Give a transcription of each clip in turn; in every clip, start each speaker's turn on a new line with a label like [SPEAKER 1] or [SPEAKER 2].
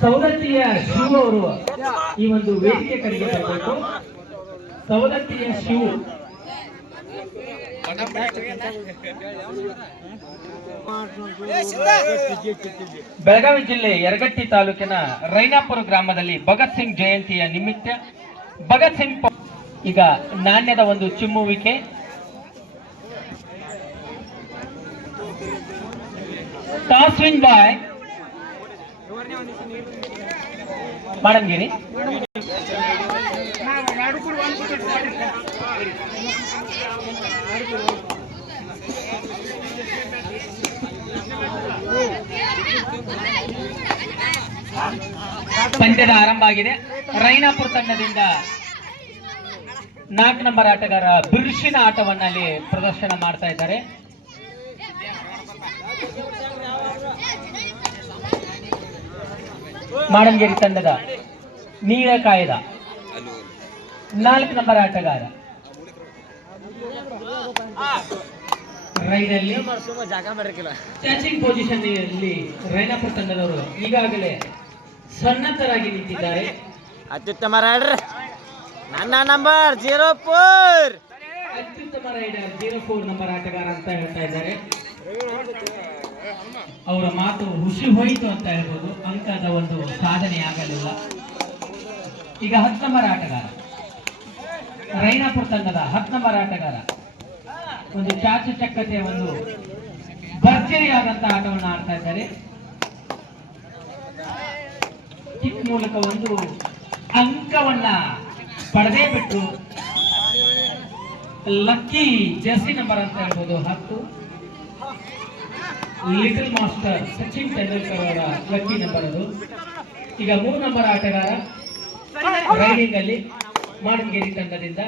[SPEAKER 1] ಸವದತ್ತಿಯ ಶಿವ ಅವರು ಈ ಒಂದು ವೇದಿಕೆ ಕಡೆಗೆ ಬರಬೇಕು. ಸವದತ್ತಿಯ ಶಿವ. ಬೆಳಗಾವಿ ಜಿಲ್ಲೆ ಯರಗಟ್ಟಿ ತಾಲೂಕಿನ ರೈನಾಪುರ ಗ್ರಾಮದಲ್ಲಿ ಭಗತ್ ಸಿಂಗ್ ಜಯಂತಿಯ ನಿಮಿತ್ತ ಭಗತ್ ಸಿಂಗ್ ಈಗ ನಾಣ್ಯದ ಒಂದು ಚಿಮ್ಮುವಿಕೆ. ಟಾಸ್ವಿನ್ ಬಾಯ್ ಮಾಡಂಗಿರಿ ಪಂದ್ಯದ ಆರಂಭ ಆಗಿದೆ. ರೈನಾಪುರ ತಂಡದಿಂದ ನಾಲ್ಕು ನಂಬರ್ ಆಟಗಾರ ಬಿರುಸಿನ ಆಟವನ್ನಲ್ಲಿ ಪ್ರದರ್ಶನ ಮಾಡ್ತಾ ಇದ್ದಾರೆ. ಮಾಡಂಗೇರಿ ತಂಡದ ನೀರ ಕಾಯದ. ನಾಲ್ಕು ನಂಬರ್ ಆಟಗಾರ. ರೈಡಲ್ಲಿ ಕ್ಯಾಚಿಂಗ್ ಪೊಸಿಷನ್ ಅಲ್ಲಿ ರೈನಾಪುರ ತಂಡದವರು ಈಗಾಗಲೇ ಸನ್ನದ್ಧರಾಗಿ ನಿಂತಿದ್ದಾರೆ.
[SPEAKER 2] ಅತ್ಯುತ್ತಮ ರೈಡರ್ ನನ್ನ ನಂಬರ್ ಜೀರೋ ಫೋರ್
[SPEAKER 1] ಅತ್ಯುತ್ತಮ ರೈಡರ್ ಜೀರೋ ಫೋರ್ ನಂಬರ್ ಆಟಗಾರ ಅಂತ ಹೇಳ್ತಾ ಇದ್ದಾರೆ. ಅವರ ಮಾತು ಹುಸಿ ಹೋಯಿತು ಅಂತ ಹೇಳ್ಬೋದು. ಅಂಕದ ಒಂದು ಸಾಧನೆ ಆಗಲಿಲ್ಲ. ಈಗ ಹತ್ತು ನಂಬರ್ ಆಟಗಾರ. ರೈನಾಪುರ ತಂಡದ ಹತ್ತು ನಂಬರ್ ಆಟಗಾರ. ಒಂದು ಚಾಚು ಚಕ್ಕತೆಯ ಒಂದು ಭರ್ಜರಿಯಾದಂತ ಆಟವನ್ನು ಆಡ್ತಾ ಇದ್ದಾರೆ. ಕಿಕ್ ಮೂಲಕ ಒಂದು ಅಂಕವನ್ನ ಪಡೆದೇ ಬಿಟ್ಟು ಲಕ್ಕಿ ಜರ್ಸಿ ನಂಬರ್ ಅಂತ ಹೇಳ್ಬೋದು. ಹತ್ತು. ಲಿಟಲ್ ಮಾಸ್ಟರ್ ಸಚಿನ್ ತೆಂಡೂಲ್ಕರ್ ಅವರ ಲಕ್ಕಿ ನಂಬರ್ ಅದು. ಈಗ ಮೂರು ನಂಬರ್ ಆಟಗಾರ ರೈಡಿಂಗ್ ಅಲ್ಲಿ ಮಾಡಂಗೇರಿ ತಂಡದಿಂದ.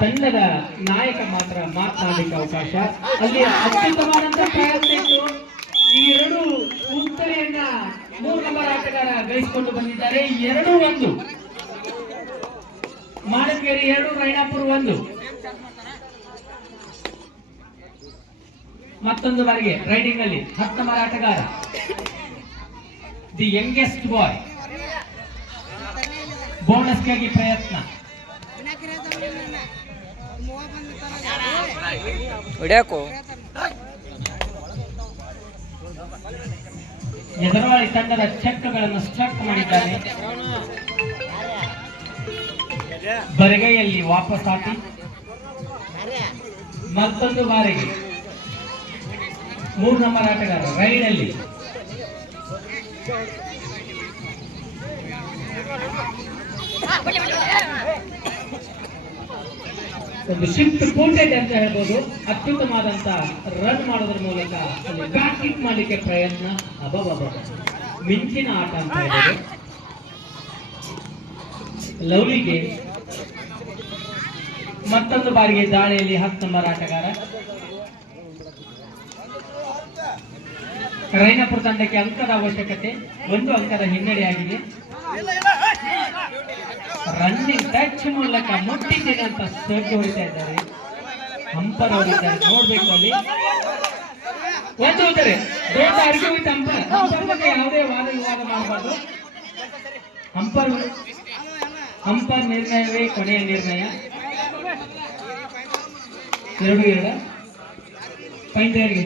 [SPEAKER 1] ತಂಡದ ನಾಯಕ ಮಾತ್ರ ಮಾತನಾಡಲಿಕ್ಕೆ ಅವಕಾಶ. ಅಲ್ಲಿ ಅತ್ಯುತ್ತಮವಾದಂತಹ ಪ್ರಯತ್ನ ಈ ಎರಡು ಉತ್ತರೆಯನ್ನ ಮೂರು ನಂಬರ್ ಆಟಗಾರ ಗಳಿಸಿಕೊಂಡು ಬಂದಿದ್ದಾರೆ. ಎರಡು ಒಂದು. ಮಾಡಕೇರಿ ಎರಡು ರೈಣಾಪುರ ಒಂದು. ಮತ್ತೊಂದು ಬಾರಿಗೆ ರೈಡಿಂಗ್ ಅಲ್ಲಿ ಹತ್ತು ನಂಬರ್ ಆಟಗಾರ. ದಿ ಯಂಗೆಸ್ಟ್ ಬಾಯ್ ಬೋನಸ್ಗಾಗಿ ಪ್ರಯತ್ನ.
[SPEAKER 2] ಹೊಡ್ಯಾಕು.
[SPEAKER 1] ಎದುರಾಳಿ ತಂಡದ ಚೆಕ್ಗಳನ್ನು ಸ್ಟ್ರಕ್ ಮಾಡಿದ್ದಾರೆ. ಬರಗೈಯಲ್ಲಿ ವಾಪಸ್ ಹಾಕಿ. ಮತ್ತೊಂದು ಬಾರಿಗೆ ಮೂರು ನಂಬರ್ ಆಟಗಾರ ರೈಡಲ್ಲಿ ಒಂದು ಶಿಫ್ಟ್ ಕೋಟೆಡ್ ಅಂತ ಹೇಳ್ಬೋದು. ಅತ್ಯುತ್ತಮವಾದಂತ ರನ್ ಮಾಡೋದ್ರ ಮೂಲಕ ಅಲ್ಲಿ ಬ್ಯಾಕ್ ಕಿಕ್ ಮಾಡಲಿಕ್ಕೆ ಪ್ರಯತ್ನ ಅಬಬಬ ಮಿಂಚಿನ ಆಟ ಅಂತ ಹೇಳ್ಬೋದು. ಲವ್ಲಿಗೆ ಮತ್ತೊಂದು ಬಾರಿಗೆ ದಾಳಿಯಲ್ಲಿ ಹತ್ತು ನಂಬರ್ ಆಟಗಾರ. ರೈನಾಪುರ ತಂಡಕ್ಕೆ ಅಂಕದ ಅವಶ್ಯಕತೆ, ಒಂದು ಅಂಕದ ಹಿನ್ನಡೆಯಾಗಿದೆ. ರನ್ನಿಂಗ್ ಟಚ್ ಮೂಲಕ ಮುಟ್ಟಿದ್ದೇನೆ ಅಂತ ಸರ್ಜಿ ಹೊಡಿತಾ ಇದ್ದಾರೆ. ಅಂಪರ್ ಹೊಡಿತಾರೆ ನೋಡ್ಬೇಕು ಅಲ್ಲಿ. ಒಂದು ದೊಡ್ಡ ಅರ್ಗಿ ವಿತ್ ಅಂಪರ್ ಯಾವುದೇ ವಾದ ವಿವಾದ ಮಾಡಬಾರ್ದು. ಅಂಪರ್ ಅಂಪರ್ ನಿರ್ಣಯವೇ ಕೊನೆಯ ನಿರ್ಣಯ. ಎರಡು ಎರಡ. ಪೈಂಟ್ ಯಾರಿಗೆ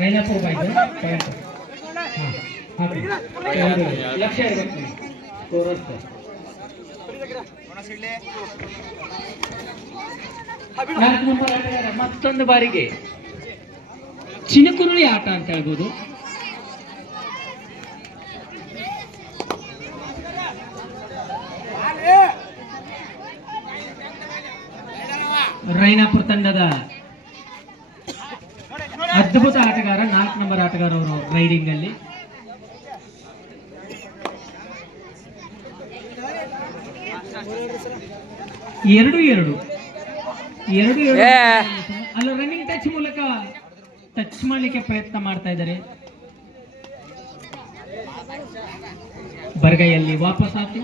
[SPEAKER 1] ರೈನಪುರ ಪಾಯಿಂಟ್ ಪಾಯಿಂಟ್ ಹಾಂ ಹಾಕಿ ಲಕ್ಷ ಇರ್ಬೇಕು. ಆಟಗಾರ ಮತ್ತೊಂದು ಬಾರಿಗೆ ಚಿನುಕುರುಳಿ ಆಟ ಅಂತ ಹೇಳ್ಬೋದು. ರೈನಾಪುರ ತಂಡದ ಅದ್ಭುತ ಆಟಗಾರ, ನಾಲ್ಕು ನಂಬರ್ ಆಟಗಾರ ಅವರು ರೈಡಿಂಗ್ ಅಲ್ಲಿ. ಎರಡು ಎರಡು. ಎರಡು ಎರಡು. ಅಲ್ಲ ರನ್ನಿಂಗ್ ಟಚ್ ಮೂಲಕ ಟಚ್ ಮಾಡಲಿಕ್ಕೆ ಪ್ರಯತ್ನ ಮಾಡ್ತಾ ಇದ್ದಾರೆ. ಬರ್ಗೈಯಲ್ಲಿ ವಾಪಸ್ ಹಾಕಿ.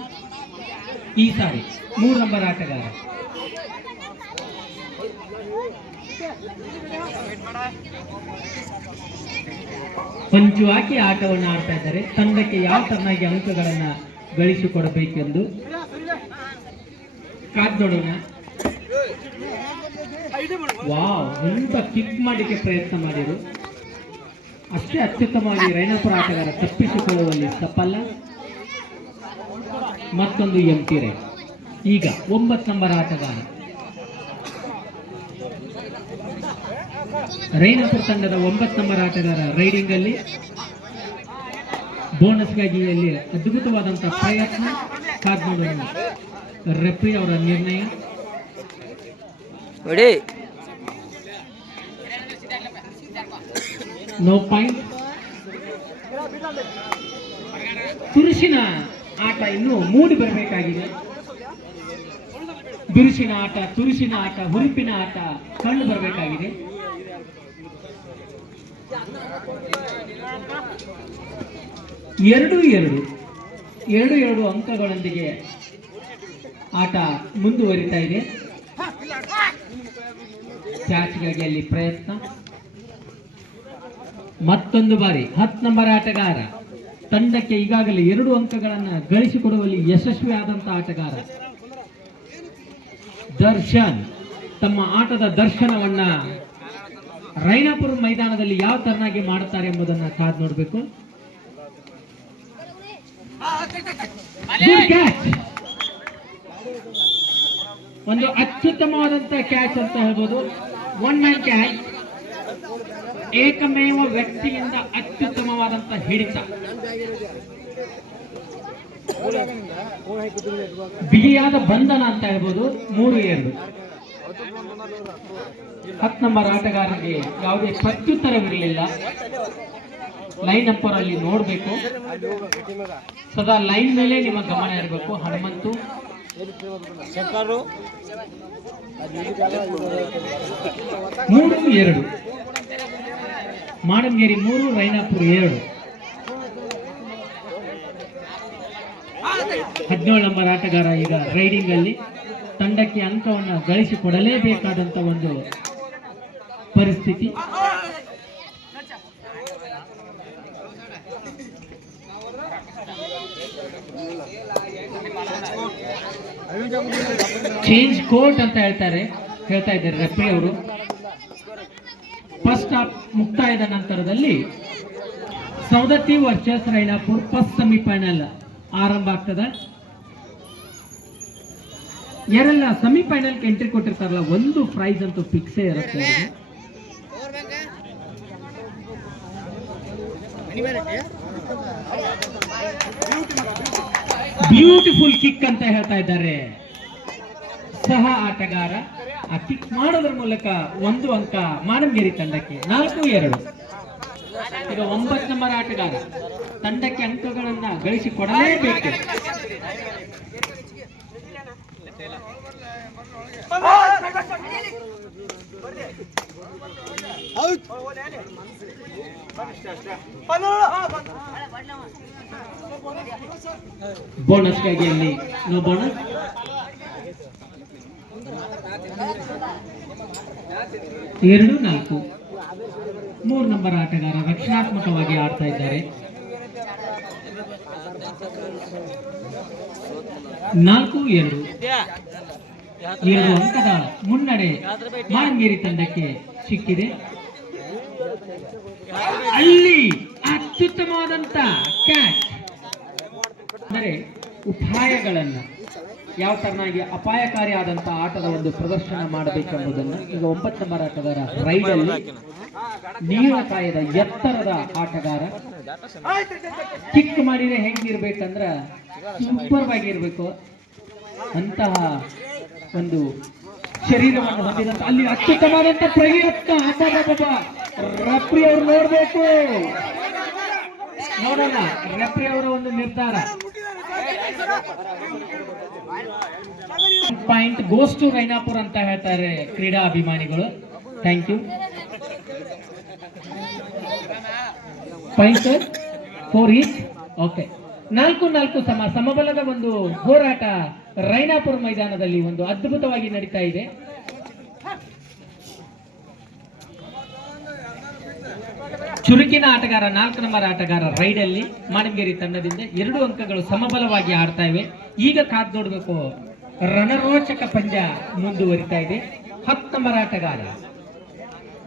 [SPEAKER 1] ಈ ಸಾರಿ ಮೂರು ನಂಬರ್ ಆಟಗಾರ. ಪಂಚು ಹಾಕಿ ಆಟವನ್ನು ಆಡ್ತಾ ಇದ್ದಾರೆ. ತಂಡಕ್ಕೆ ಯಾವ ತನ್ನಾಗಿ ಅಂಕಗಳನ್ನ ಗಳಿಸಿಕೊಡಬೇಕೆಂದು ಕಾದ್ ನೋಡೋಣ ವಾವ್ ಎಂತ ಕಿಕ್ ಮಾಡಲಿಕ್ಕೆ ಪ್ರಯತ್ನ ಮಾಡಿದರು ಅಷ್ಟೇ ಅತ್ಯುತ್ತಮವಾಗಿ ರೈನಪುರ ಆಟಗಾರ ತಪ್ಪಿಸಿಕೊಳ್ಳುವಲ್ಲಿ ತಪ್ಪಲ್ಲ. ಮತ್ತೊಂದು ಎಂಟಿ ರೈ ಈಗ ಒಂಬತ್ತು ನಂಬರ್ ಆಟಗಾರ. ರೈನಪುರ ತಂಡದ ಒಂಬತ್ತು ನಂಬರ್ ಆಟಗಾರ ರೈಡಿಂಗ್ ಅಲ್ಲಿ. ಬೋನಸ್ಗಾಗಿ ಅಲ್ಲಿ ಅದ್ಭುತವಾದಂತಹ ಪ್ರಯತ್ನ. ಕಾದ್ ರೆಫ್ರಿ ಅವರ ನಿರ್ಣಯ?
[SPEAKER 2] ನೋಡಿ.
[SPEAKER 1] ನೋ ಪಾಯಿಂಟ್ ತುರುಸಿನ ಆಟ ಇನ್ನು ಮೂಡಿ ಬರಬೇಕಾಗಿದೆ. ಬಿರುಸಿನ ಆಟ ತುರುಸಿನ ಆಟ ಹುರುಪಿನ ಆಟ ಕಂಡು ಬರಬೇಕಾಗಿದೆ. ಎರಡು ಎರಡು. ಎರಡು ಎರಡು ಅಂಕಗಳೊಂದಿಗೆ ಆಟ ಮುಂದುವರಿತಾ ಇದೆ. ಚಾಚಿಗಾಗಿ ಅಲ್ಲಿ ಪ್ರಯತ್ನ. ಮತ್ತೊಂದು ಬಾರಿ ಹತ್ತು ನಂಬರ್ ಆಟಗಾರ. ತಂಡಕ್ಕೆ ಈಗಾಗಲೇ ಎರಡು ಅಂಕಗಳನ್ನು ಗಳಿಸಿಕೊಡುವಲ್ಲಿ ಯಶಸ್ವಿ ಆದಂತಹ ಆಟಗಾರ. ದರ್ಶನ್. ತಮ್ಮ ಆಟದ ದರ್ಶನವನ್ನ ರೈನಾಪುರ ಮೈದಾನದಲ್ಲಿ ಯಾವ ತರನಾಗಿ ಮಾಡುತ್ತಾರೆ ಎಂಬುದನ್ನ ಕಾದ್ ನೋಡಬೇಕು. ಒಂದು ಅತ್ಯುತ್ತಮವಾದಂತ ಕ್ಯಾಚ್ ಅಂತ ಹೇಳ್ಬೋದು. ಒನ್ ಮ್ಯಾನ್ ಕ್ಯಾಚ್ ಏಕಮೇವ ವ್ಯಕ್ತಿಯಿಂದ ಅತ್ಯುತ್ತಮವಾದಂತ ಹಿಡಿತ. ಬಿಗಿಯಾದ ಬಂಧನ ಅಂತ ಹೇಳ್ಬೋದು. ಮೂರು ಎರಡು. ಹತ್ತು ನಂಬರ್ ಆಟಗಾರರಿಗೆ ಯಾವುದೇ ಪ್ರತ್ಯುತ್ತರವಿರಲಿಲ್ಲ. ಲೈನ್ ಅಪ್ಪರ್ ಅಲ್ಲಿ ನೋಡಬೇಕು. ಸದಾ ಲೈನ್ ಮೇಲೆ ನಿಮ್ಮ ಗಮನ ಇರಬೇಕು. ಹನುಮಂತು. ಮೂರು ಎರಡು. ಮಾಡಂಗೇರಿ ಮೂರು ರೈನಾಪುರ್ ಎರಡು. ಹದಿನೇಳು ನಂಬರ್ ಆಟಗಾರ ಈಗ ರೈಡಿಂಗ್ ಅಲ್ಲಿ. ತಂಡಕ್ಕೆ ಅಂಕವನ್ನು ಗಳಿಸಿಕೊಡಲೇಬೇಕಾದಂತ ಒಂದು ಪರಿಸ್ಥಿತಿ. ಚೇಂಜ್ ಕೋರ್ಟ್ ಅಂತ ಹೇಳ್ತಾರೆ, ಹೇಳ್ತಾ ಇದ್ದಾರೆ ರೆಫ್ರಿ ಅವರು. ಫಸ್ಟ್ ಹಾಫ್ ಮುಕ್ತಾಯದ ನಂತರದಲ್ಲಿ Saundatti versus Rainapur first semifinal ಆರಂಭ ಆಗ್ತದೆ. ಯಾರೆಲ್ಲ ಸೆಮಿಫೈನಲ್ ಎಂಟ್ರಿ ಕೊಟ್ಟಿರ್ತಾರಲ್ಲ, ಒಂದು ಪ್ರೈಸ್ ಅಂತೂ ಫಿಕ್ಸೇ ಇರುತ್ತೆ. ಬ್ಯೂಟಿಫುಲ್ ಕಿಕ್ ಅಂತ ಹೇಳ್ತಾ ಇದ್ದಾರೆ. ಸಹ ಆಟಗಾರ ಆ ಕಿಕ್ ಮಾಡೋದ್ರ ಮೂಲಕ ಒಂದು ಅಂಕ ಮಾನವಗಿರಿ ತಂಡಕ್ಕೆ. ನಾಲ್ಕು, ಎರಡು. ಈಗ ಒಂಬತ್ತು ನಂಬರ್ ಆಟಗಾರ. ತಂಡಕ್ಕೆ ಅಂಕಗಳನ್ನ ಗಳಿಸಿಕೊಡಲೇಬೇಕು ಬೋನಸ್ಗಾಗಿ ಅಲ್ಲಿ. ನೋ ಬೋನಸ್ ಎರಡು, ನಾಲ್ಕು. ಮೂರು ನಂಬರ್ ಆಟಗಾರ ರಕ್ಷಣಾತ್ಮಕವಾಗಿ ಆಡ್ತಾ ಇದ್ದಾರೆ. ನಾಲ್ಕು, ಎರಡು. ಎರಡು ಅಂಕದ ಮುನ್ನಡೆ ಮಾಂಗೇರಿ ತಂಡಕ್ಕೆ ಸಿಕ್ಕಿದೆ. ಅತ್ಯುತ್ತಮವಾದಂತ ಕ್ಯಾಚ್ ಅಂದರೆ ಉಪಾಯಗಳನ್ನು, ಯಾವ ತರನಾಗಿ ಅಪಾಯಕಾರಿಯಾದಂತ ಆಟದ ಒಂದು ಪ್ರದರ್ಶನ ಮಾಡಬೇಕೆಂಬುದನ್ನು ಈಗ ಒಂಬತ್ತು ನಂಬರ್ ಆಟಗಾರ ರೈಡಲ್ಲಿ ನೀಳಕಾಯದ ಎತ್ತರದ ಆಟಗಾರ ಕಿಕ್ ಮಾಡಿದ್ರೆ ಹೆಂಗಿರ್ಬೇಕಂದ್ರ ಸೂಪರ್ ಆಗಿರ್ಬೇಕು. ಅಂತಹ ಒಂದು ಶರೀರವನ್ನು ಹೊಂದಿದಂತ ಅಲ್ಲಿ ಅತ್ಯುತ್ತಮವಾದಂತ ಪ್ರಯತ್ನ ಬಾಬಾ ರಫ್ರಿ ಅವರು ನೋಡ್ಬೇಕು. ನೋಡೋಣ, ರೆಫ್ರಿ ಅವರ ಒಂದು ನಿರ್ಧಾರ. ಪಾಯಿಂಟ್ ಗೋಸ್ ಟು ರೈನಾಪುರ್ ಅಂತ ಹೇಳ್ತಾರೆ ಕ್ರೀಡಾ ಅಭಿಮಾನಿಗಳು. Thank you point four each okay ನಾಲ್ಕು ನಾಲ್ಕು ಸಮ ಸಮಬಲದ ಒಂದು ಹೋರಾಟ ರೈನಾಪುರ ಮೈದಾನದಲ್ಲಿ ಒಂದು ಅದ್ಭುತವಾಗಿ ನಡೀತಾ ಇದೆ. ಚುರುಕಿನ ಆಟಗಾರ, ನಾಲ್ಕು ನಂಬರ್ ಆಟಗಾರ ರೈಡ್ ಅಲ್ಲಿ ಮಾನಂಗೇರಿ ತಂಡದಿಂದ ಎರಡು ಅಂಕಗಳು ಸಮಬಲವಾಗಿ ಆಡ್ತಾ ಇವೆ. ಈಗ ಕಾದ್ ನೋಡಬೇಕು. ರಣರೋಚಕ ಪಂದ್ಯ ಮುಂದುವರಿತಾ ಇದೆ. ಹತ್ತು ನಂಬರ್ ಆಟಗಾರ,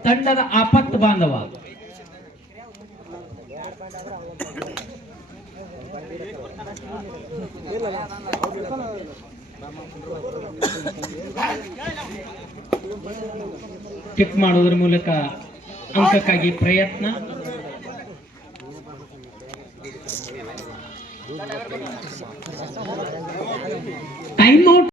[SPEAKER 1] ತಂಡದ ಆಪತ್ತು ಬಾಂಧವ. ಚೆಕ್ ಮಾಡುವುದರ ಮೂಲಕ ಅಂಕಕ್ಕಾಗಿ ಪ್ರಯತ್ನ. ಟೈಮ್ ಔಟ್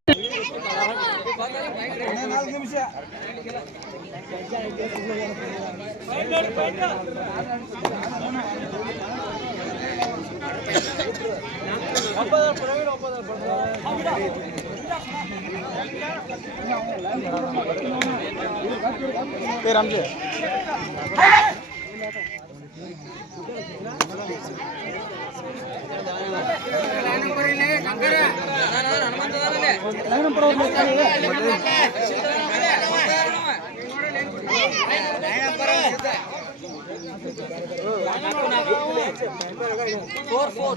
[SPEAKER 2] તે રામજી ફોર ફોર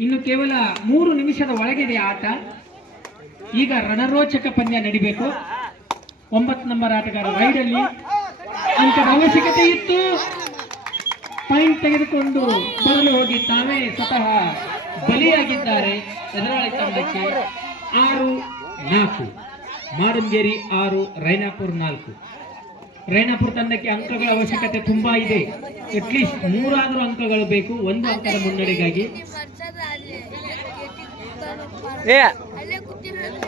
[SPEAKER 1] ಇನ್ನು ಕೇವಲ ಮೂರು ನಿಮಿಷದ ಒಳಗಿದೆ ಆಟ. ಈಗ ರಣರೋಚಕ ಪಂದ್ಯ ನಡಿಬೇಕು. ಒಂಬತ್ತು ನಂಬರ್ ಆಟಗಾರ ರೈಡಲ್ಲಿ. ಅಂತ ಅವಶ್ಯಕತೆ ಇತ್ತು. ಪಾಯಿಂಟ್ ತೆಗೆದುಕೊಂಡು ಬರಲು ಹೋಗಿ ತಾವೇ ಸ್ವತಃ ಬಲಿಯಾಗಿದ್ದಾರೆ. ಎದುರಾಳಿ ತಂಡಕ್ಕೆ ಆರು ನಾಲ್ಕು. ಮಾಡಂಗೇರಿ ಆರು ರೈನಾಪುರ್ ನಾಲ್ಕು. ರೈನಾಪುರ್ ತಂಡಕ್ಕೆ ಅಂಕಗಳ ಅವಶ್ಯಕತೆ ತುಂಬಾ ಇದೆ. ಅಟ್ಲೀಸ್ಟ್ ಮೂರಾದರೂ ಅಂಕಗಳು ಬೇಕು. ಒಂದು ಅಂಕದ ಮುನ್ನಡೆಗಾಗಿ.
[SPEAKER 2] ಏ.
[SPEAKER 3] ಅಲ್ಲೇ ಕೂತಿರೋದು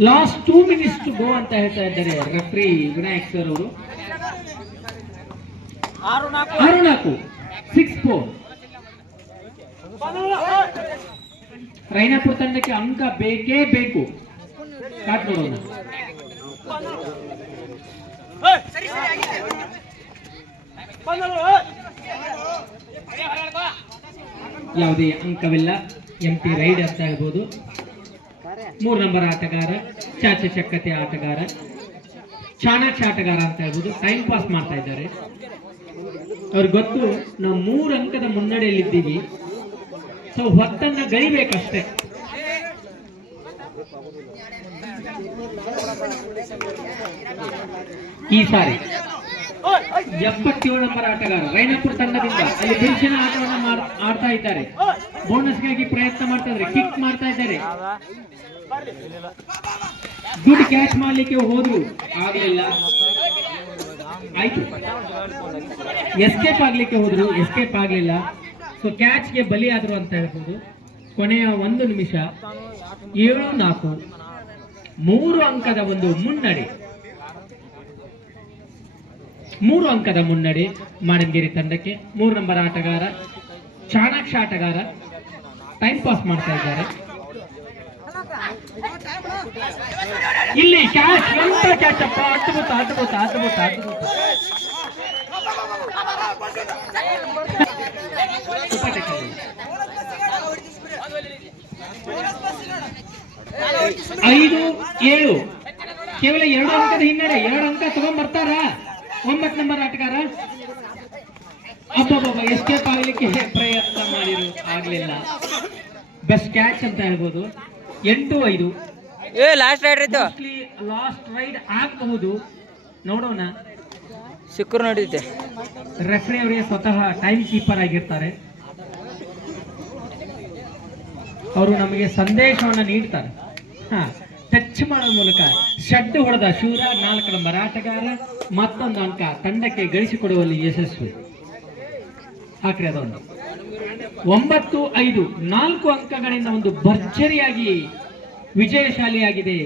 [SPEAKER 1] last two minutes to go ಅಂತ ಹೇಳ್ತಾ ಇದ್ದಾರೆ ರೆಫ್ರಿ ವಿನಾಯಕ್ ಸರ್ ಅವರು.
[SPEAKER 2] ಆರು ನಾಲ್ಕು
[SPEAKER 1] ಸಿಕ್ಸ್ ಫೋರ್ ರೈನಾಪುರ ತಂಡಕ್ಕೆ ಅಂಕ ಬೇಕೇ ಬೇಕು. ಕಾಟ್ ನೋಡೋಣ ಯಾವುದೇ ಅಂಕವಿಲ್ಲ. ಎಂ ಪಿ ರೈಡ್ ಅಂತ ಹೇಳ್ಬೋದು. ಮೂರು ನಂಬರ್ ಆಟಗಾರ, ಚಾಚೆ ಚಕ್ಕತೆ ಆಟಗಾರ ಚಾಣಾಕ್ಷ ಆಟಗಾರ ಅಂತ ಹೇಳ್ಬೋದು. ಟೈಮ್ ಪಾಸ್ ಮಾಡ್ತಾ ಇದ್ದಾರೆ. ಅವ್ರಿಗೆ ಗೊತ್ತು, ನಾವು ಮೂರು ಅಂಕದ ಮುನ್ನಡೆಯಲ್ಲಿದ್ದೀವಿ. ಸೊ ಹೊತ್ತನ್ನ ಗಳಿಬೇಕಷ್ಟೇ ಈ ಸಾರಿ ಎಪ್ಪತ್ತೇಳು ನಂಬರ್ ಆಟಗಾರ ರೈನಾಪುರ ತಂಡದಿಂದ ಅಲ್ಲಿ ಬಿರುಸಿನ ಆಟವನ್ನು ಆಡ್ತಾ ಇದ್ದಾರೆ. ಬೋನಸ್ಗಾಗಿ ಪ್ರಯತ್ನ ಮಾಡ್ತಾ ಇದ್ದಾರೆ ಕಿಕ್ ಮಾಡ್ತಾ ಇದ್ದಾರೆ. ದುಡ್ಡು ಕ್ಯಾಚ್ ಮಾಡ್ಲಿಕ್ಕೆ ಹೋದ್ರು. ಆಗಲಿಲ್ಲ. ಆಯ್ತು. ಎಸ್ಕೇಪ್ ಆಗ್ಲಿಕ್ಕೆ ಹೋದ್ರು. ಎಸ್ಕೇಪ್ ಆಗ್ಲಿಲ್ಲ. ಸೊ ಕ್ಯಾಚ್ಗೆ ಬಲಿ ಆದ್ರು ಅಂತ ಹೇಳ್ಬೋದು. ಕೊನೆಯ ಒಂದು ನಿಮಿಷ. ಏಳು, ನಾಲ್ಕು, ಮೂರು ಅಂಕದ ಒಂದು ಮುನ್ನಡೆ. ಮೂರು ಅಂಕದ ಮುನ್ನಡೆ ಮಾಡಂಗೇರಿ ತಂಡಕ್ಕೆ. ಮೂರು ನಂಬರ್ ಆಟಗಾರ, ಚಾಣಾಕ್ಷ ಆಟಗಾರ ಟೈಮ್ ಪಾಸ್ ಮಾಡ್ತಾ ಇದ್ದಾರೆ. ಇಲ್ಲಿ ಕ್ಯಾಚ್ ಎಂತ ಕ್ಯಾಚ್ ಅಪ್ಪ? ಅದ್ಭುತ ಅದ್ಭುತ ಅದ್ಭುತ ಅದ್ಭುತ. ಐದು, ಏಳು. ಕೇವಲ ಎರಡು ಅಂಕದ ಹಿನ್ನಡೆ ಎರಡು ಅಂಕ ತಗೊಂಡ್ ಬರ್ತಾರ ಒಂಬತ್ತು ನಂಬರ್ ಆಟಗಾರ? ಅಬ್ಬಬ್ಬ ಎಸ್ಕೇಪ್ ಆಗ್ಲಿಕ್ಕೆ ಪ್ರಯತ್ನ ಮಾಡಿರು ಆಗ್ಲಿಲ್ಲ. ಬೆಸ್ಟ್ ಕ್ಯಾಚ್ ಅಂತ ಹೇಳ್ಬೋದು. ಎಂಟು ಐದು.
[SPEAKER 2] ಏ ಲಾಸ್ಟ್ ರೈಡ್ ಇತ್ತು
[SPEAKER 1] ಲಾಸ್ಟ್ ರೈಡ್ ಆಗಬಹುದು. ನೋಡೋಣ.
[SPEAKER 2] ಸಿಕ್ಕರು ನಡೀತೆ
[SPEAKER 1] ರೆಫ್ರಿ ಅವರಿಗೆ ಸ್ವತಃ ಟೈಮ್ ಕೀಪರ್ ಆಗಿರ್ತಾರೆ. ಅವರು ನಮಗೆ ಸಂದೇಶವನ್ನು ನೀಡ್ತಾರೆ. ಟಚ್ ಮಾಡೋ ಮೂಲಕ ಷಡ್ ಹೊಡೆದ ಶೂರ ನಾಲ್ಕರ ಮರಾಟಗಾರ ಮತ್ತೊಂದು ಅಂಕ ತಂಡಕ್ಕೆ ಗಳಿಸಿಕೊಡುವಲ್ಲಿ ಯಶಸ್ವಿ ಹಾಕ್ರಿ ಅದೊಂದು. ಒಂಬತ್ತು ಐದು ನಾಲ್ಕು ಅಂಕಗಳಿಂದ ಒಂದು ಭರ್ಜರಿಯಾಗಿ ವಿಜಯಶಾಲಿಯಾಗಿದೆ.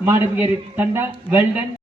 [SPEAKER 1] ಮಾಡಮಗೇರಿ ತಂಡ ವೆಲ್ಡನ್